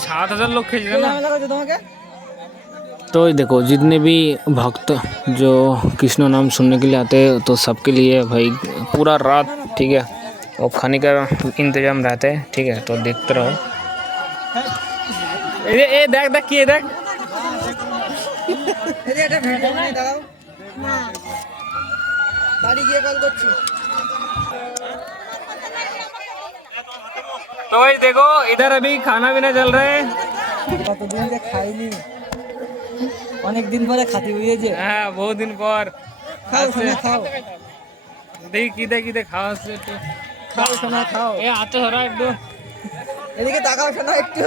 7,000 लोग खींच रहे ना। तो देखो जितने भी भक्त जो कृष्ण नाम सुनने के लिए आते हैं तो सबके लिए भाई पूरा रात ठीक है और खाने का इंतजाम रहता है ठीक है। तो देखते रहो। ए देख देख किए देख तो भाई देखो इधर अभी खाना पीना चल रहा है। কতদিন যে খাইনি, অনেক দিন পরে খাতি হয়ে যে। হ্যাঁ বহুত দিন পর খাও সোনা খাও, দেখি কিদে কিদে খাওয়া হচ্ছে একটু খাও সোনা খাও। এ হাতে ধরা একটু এদিকে তাকাও সোনা একটু।